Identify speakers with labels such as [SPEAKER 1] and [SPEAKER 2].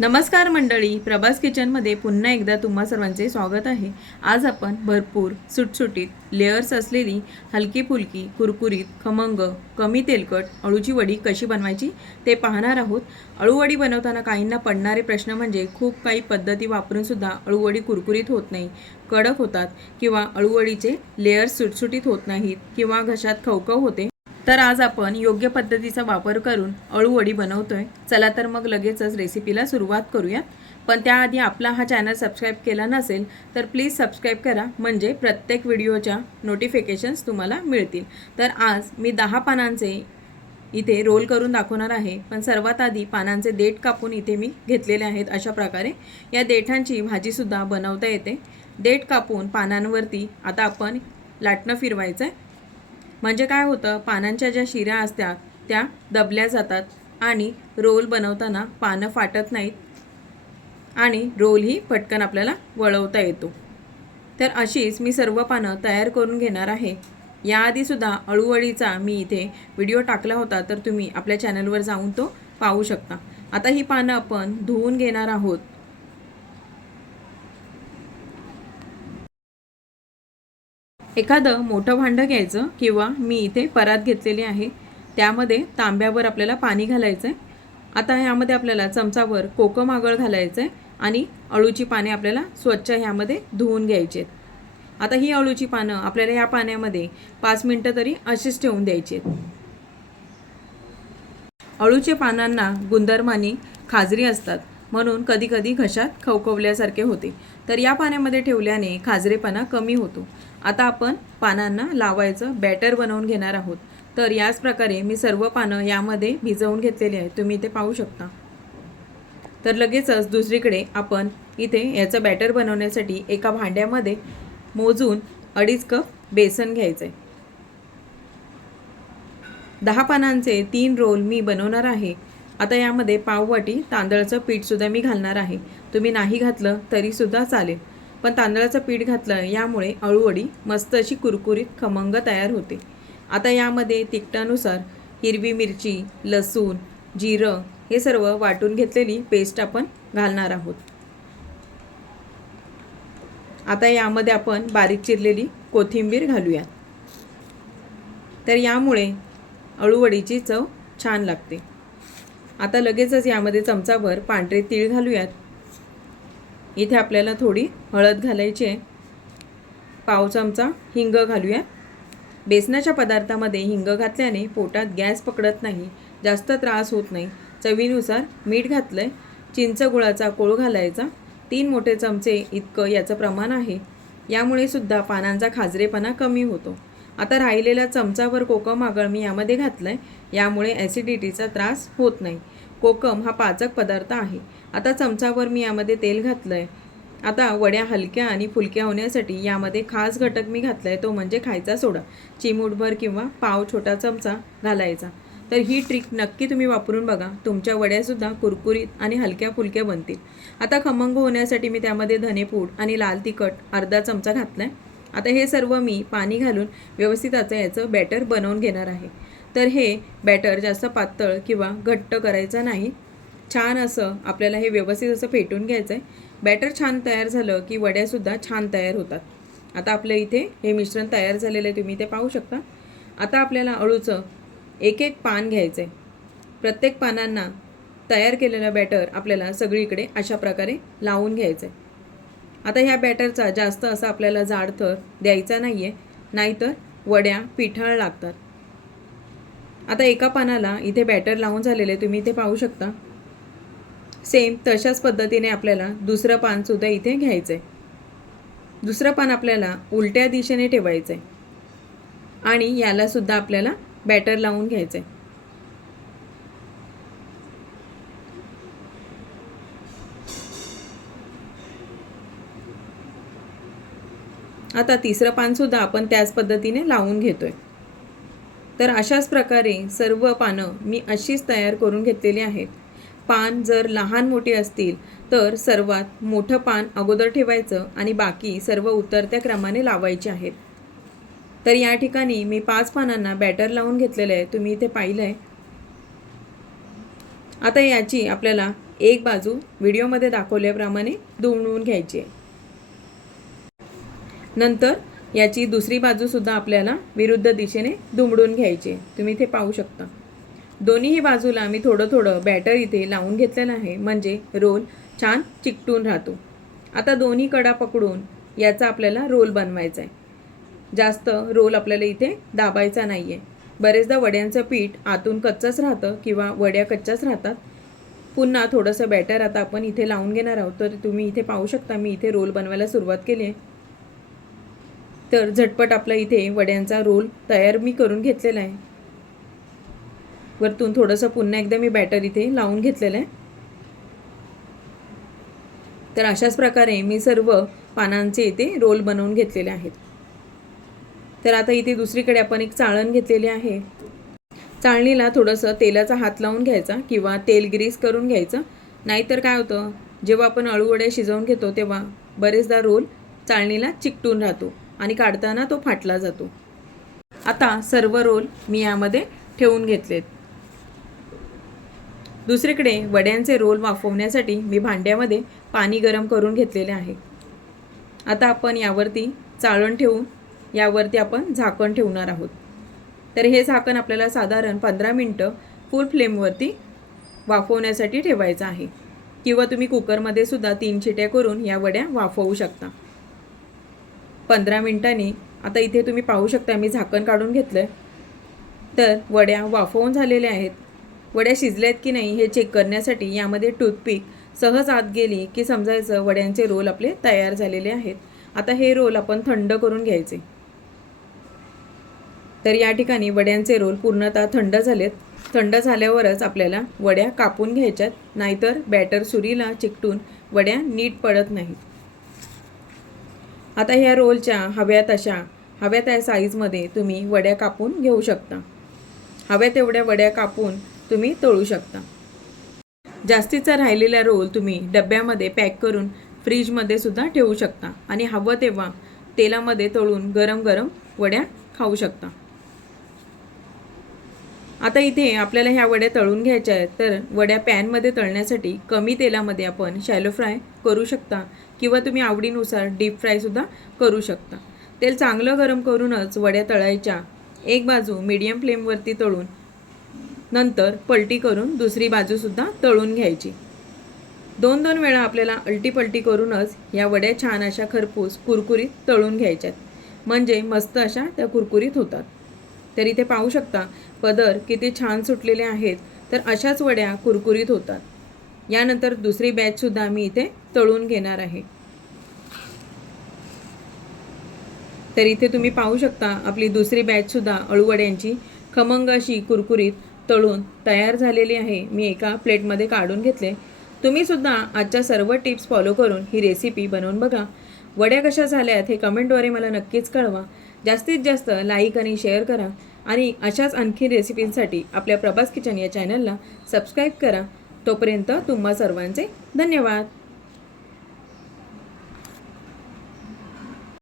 [SPEAKER 1] नमस्कार मंडळी प्रभास किचनमध्ये पुन्हा एकदा तुम्हा सर्वांचे स्वागत आहे. आज आपण भरपूर सुटसुटीत लेअर्स असलेली हलकी फुलकी कुरकुरीत खमंग कमी तेलकट अळूची वडी कशी बनवायची ते पाहणार आहोत. अळूवडी बनवताना काहींना पडणारे प्रश्न म्हणजे खूप काही पद्धती वापरूनसुद्धा अळूवडी कुरकुरीत होत नाही कडक होतात किंवा अळूवडीचे लेअर्स सुटसुटीत होत नाहीत किंवा घशात खवखव होते. तर आज आपण योग्य पद्धतीचा वापर करून अळूवडी बनवतोय. चला तर मग लगेचच रेसिपीला सुरुवात करूयात पण त्याआधी आपला हा चॅनल सबस्क्राईब केला नसेल तर प्लीज सबस्क्राईब करा. म्हणजे प्रत्येक व्हिडिओच्या नोटिफिकेशन्स तुम्हाला मिळतील. तर आज मी दहा पानांचे इथे रोल करून दाखवणार आहे. पण सर्वात आधी पानांचे देठ कापून इथे मी घेतलेले आहेत अशा प्रकारे. या देठांची भाजीसुद्धा बनवता येते. देठ कापून पानांवरती आता आपण लाटणं फिरवायचं आहे म्हणजे काय होतं? पानांच्या ज्या शिऱ्या असतात त्या दबल्या जातात आणि रोल बनवताना पानं फाटत नाहीत आणि रोलही पटकन आपल्याला वळवता येतो. तर अशीच मी सर्व पानं तयार करून घेणार आहे. याआधीसुद्धा अळूवळीचा मी इथे व्हिडिओ टाकला होता तर तुम्ही आपल्या चॅनलवर जाऊन तो पाहू शकता. आता ही पानं आपण धुवून घेणार आहोत. एखादं मोठं भांडं घ्यायचं किंवा मी इथे परात घेतलेली आहे त्यामध्ये तांब्यावर आपल्याला पाणी घालायचं आहे आता ह्यामध्ये आपल्याला चमचावर कोकम आगळ घालायचं आहे आणि अळूची पाने आपल्याला स्वच्छ ह्यामध्ये धुवून घ्यायची आहेत आता ही अळूची पानं आपल्याला ह्या पाण्यामध्ये पाच मिनटं तरी अशीच ठेवून द्यायची आहेत अळूच्या पानांना गुंदरमानी खाजरी असतात म्हणून कधीकधी घशात खवखवल्यासारखे होते. तर या पाण्यामध्ये ठेवल्याने खाजरेपणा कमी होतो. आता आपण पानांना लावायचं बॅटर बनवून घेणार आहोत. तर याच प्रकारे मी सर्व पानं यामध्ये भिजवून घेतलेली आहेत. तुम्ही इथे पाहू शकता. तर लगेचच दुसरीकडे आपण इथे याचं बॅटर बनवण्यासाठी एका भांड्यामध्ये मोजून अडीच कप बेसन घ्यायचं आहे दहा पानांचे तीन रोल मी बनवणार आहे. आता यामध्ये पाववाटी तांदळाचं पीठसुद्धा मी घालणार आहे. तुम्ही नाही घातलं तरीसुद्धा चालेल. पण तांदळाचं पीठ घातलं यामुळे अळूवडी मस्त अशी कुरकुरीत खमंग तयार होते. आता यामध्ये तिखटानुसार हिरवी मिरची लसूण जिरं हे सर्व वाटून घेतलेली पेस्ट आपण घालणार आहोत. आता यामध्ये आपण बारीक चिरलेली कोथिंबीर घालूयात. तर यामुळे अळूवडीची चव छान लागते. आता लगेचच यामध्ये चमचाभर पांढरे तीळ घालूयात. इथे आपल्याला थोडी हळद घालायची आहे. पाव चमचा हिंग घालूया. बेसनाच्या पदार्थामध्ये हिंग घातल्याने पोटात गॅस पकडत नाही जास्त त्रास होत नाही. चवीनुसार मीठ घातलं आहे चिंच गुळाचा कोळ घालायचा. तीन मोठे चमचे इतकं याचं प्रमाण आहे. यामुळे सुद्धा पानांचा खाजरेपणा कमी होतो. आता राहिलेला चमचावर कोकम आगळ मी यामध्ये घातलं आहे यामुळे ॲसिडिटीचा त्रास होत नाही. कोकम हा पाचक पदार्थ आहे. आता चमचाभर मी यामध्ये तेल घातलं आहे आता वड्या हलक्या आणि फुलक्या होण्यासाठी यामध्ये खास घटक मी घातला आहे तो म्हणजे खायचा सोडा. चिमूटभर किंवा पाव छोटा चमचा घालायचा. तर ही ट्रिक नक्की तुम्ही वापरून बघा. तुमच्या वड्यासुद्धा कुरकुरीत आणि हलक्या फुलक्या बनतील. आता खमंग होण्यासाठी मी त्यामध्ये धनेपूड आणि लाल तिखट अर्धा चमचा घातला आहे आता हे सर्व मी पाणी घालून व्यवस्थित आता याचं बॅटर बनवून घेणार आहे. तर हे बॅटर जास्त पातळ किंवा घट्ट करायचं नाही. छान असं आपल्याला हे व्यवस्थित असं फेटून घ्यायचं आहे बॅटर छान तयार झालं की वड्यासुद्धा छान तयार होतात. आता आपल्या इथे हे मिश्रण तयार झालेलं आहे तुम्ही ते पाहू शकता. आता आपल्याला अळूचं एक एक पान घ्यायचं आहे प्रत्येक पानांना तयार केलेलं बॅटर आपल्याला सगळीकडे अशा प्रकारे लावून घ्यायचं आहे आता ह्या बॅटरचा जास्त असा आपल्याला जाड थर द्यायचा नाही आहे नाहीतर वड्या पिठाळ लागतात. आता एका पानाला इथे बॅटर लावून झालेले तुम्ही इथे पाहू शकता. सेम तशाच पद्धतीने आपल्याला दुसरं पानसुद्धा इथे घ्यायचं आहे दुसरं पान आपल्याला उलट्या दिशेने ठेवायचं आहे आणि यालासुद्धा आपल्याला बॅटर लावून घ्यायचं आहे आता तिसरं पानसुद्धा आपण त्याच पद्धतीने लावून घेतोय. तर अशाच प्रकारे सर्व पानं मी अशीच तयार करून घेतलेली आहेत. पान जर लहान मोठे असतील तर सर्वात मोठं पान अगोदर ठेवायचं आणि बाकी सर्व उतरत्या क्रमाने लावायचे आहेत. तर या ठिकाणी मी पाच पानांना बॅटर लावून घेतलेलं आहे. तुम्ही इथे पाहिलं आहे आता याची आपल्याला एक बाजू व्हिडिओमध्ये दाखवल्याप्रमाणे दुमडून घ्यायची आहे. नंतर याची दुसरी बाजूसुद्धा आपल्याला विरुद्ध दिशेने दुमडून घ्यायची आहे. तुम्ही इथे पाहू शकता. दोन्हीही बाजूला मी थोडं थोडं बॅटर इथे लावून घेतलेलं आहे. म्हणजे रोल छान चिकटून राहतो. आता दोन्ही कडा पकडून याचा आपल्याला रोल बनवायचा आहे. जास्त रोल आपल्याला इथे दाबायचा नाही आहे बरेचदा वड्यांचं पीठ आतून कच्चंच राहतं किंवा वड्या कच्च्याच राहतात. पुन्हा थोडंसं बॅटर आता आपण इथे लावून घेणार आहोत. तर तुम्ही इथे पाहू शकता मी इथे रोल बनवायला सुरुवात केली आहे. तर झटपट आपला इथे वड्यांचा रोल तयार मी करून घेतलेला आहे. वरतून थोडंसं पुन्हा एकदा मी बॅटर इथे लावून घेतलेलं आहे. तर अशाच प्रकारे मी सर्व पानांचे इथे रोल बनवून घेतलेले आहेत. तर आता इथे दुसरीकडे आपण एक चाळण घेतलेली आहे. चाळणीला थोडंसं तेलाचा हात लावून घ्यायचा किंवा तेल ग्रीस करून घ्यायचं. नाहीतर काय होतं जेव्हा आपण अळूवडे शिजवून घेतो तेव्हा बरेचदा रोल चाळणीला चिकटून राहतो आणि काढताना तो फाटला जातो. आता सर्व रोल मी यामध्ये ठेवून घेतलेत. दुसरीकडे वड्यांचे रोल वाफवण्यासाठी मी भांड्यामध्ये पाणी गरम करून घेतलेले आहे. आता आपण यावरती चाळण ठेवून यावरती आपण झाकण ठेवणार आहोत. तर हे झाकण आपल्याला साधारण पंधरा मिनटं फुल फ्लेमवरती वाफवण्यासाठी ठेवायचं आहे. किंवा तुम्ही कुकरमध्ये सुद्धा तीन शिट्या करून या वड्या वाफवू शकता. पंधरा मिनटांनी आता इथे तुम्ही पाहू शकता मी झाकण काढून घेतलं तर वड्या वाफवून झालेल्या आहेत. वड्या शिजल्यात की नाही हे चेक करण्यासाठी यामध्ये टूथपिक सहज आत गेली की समजायचं वड्यांचे रोल आपले तयार झालेले आहेत. आता हे रोल आपण थंड करून घ्यायचे. तर या ठिकाणी वड्यांचे रोल पूर्णतः थंड झालेत. थंड झाल्यावरच आपल्याला वड्या कापून घ्यायच्यात. नाहीतर बॅटर सुरीला चिकटून वड्या नीट पडत नाहीत. आता ह्या रोलच्या हव्या तशा हव्या त्या साईजमध्ये तुम्ही वड्या कापून घेऊ शकता. हव्या तेवढ्या वड्या कापून तुम्ही तळू शकता. जास्तीचा राहिलेला रोल तुम्ही डब्यामध्ये पॅक करून फ्रीजमध्ये सुद्धा ठेवू शकता आणि हवं तेव्हा तेलामध्ये तळून गरम गरम वड्या खाऊ शकता. आता इथे आपल्याला ह्या वड्या तळून घ्यायच्या आहेत तर वड्या पॅनमध्ये तळण्यासाठी कमी तेलामध्ये आपण शॅलो फ्राय करू शकता किंवा तुम्ही आवडीनुसार डीप फ्रायसुद्धा करू शकता. तेल चांगलं गरम करूनच वड्या तळायच्या. एक बाजू मीडियम फ्लेमवरती तळून नंतर पलटी करून दुसरी बाजूसुद्धा तळून घ्यायची. दोन दोन वेळा आपल्याला अलटीपलटी करूनच या वड्या छान अशा खरपूस कुरकुरीत तळून घ्यायच्यात. म्हणजे मस्त अशा त्या कुरकुरीत होतात. तर इथे पाहू शकता पदर किती छान सुटलेले आहेत तर अशाच वड्या कुरकुरीत होतात. यानंतर दुसरी बॅचसुद्धा मी इथे तळून घेणार आहे. तर इथे तुम्ही पाहू शकता आपली दुसरी बॅचसुद्धा अळूवड्यांची खमंग अशी कुरकुरीत तळून तयार झालेली आहे. मी एका प्लेटमध्ये काढून घेतले. तुम्ही सुद्धा आजच्या सर्व टिप्स फॉलो करून ही रेसिपी बनवून बघा. वड्या कशा झाल्यात हे कमेंटद्वारे मला नक्कीच कळवा. जास्तीत जास्त लाईक आणि शेअर करा आणि अशाच आणखी रेसिपींसाठी आपल्या प्रभास किचन या चॅनलला सबस्क्राईब करा. तोपर्यंत तुम्हा सर्वांचे धन्यवाद.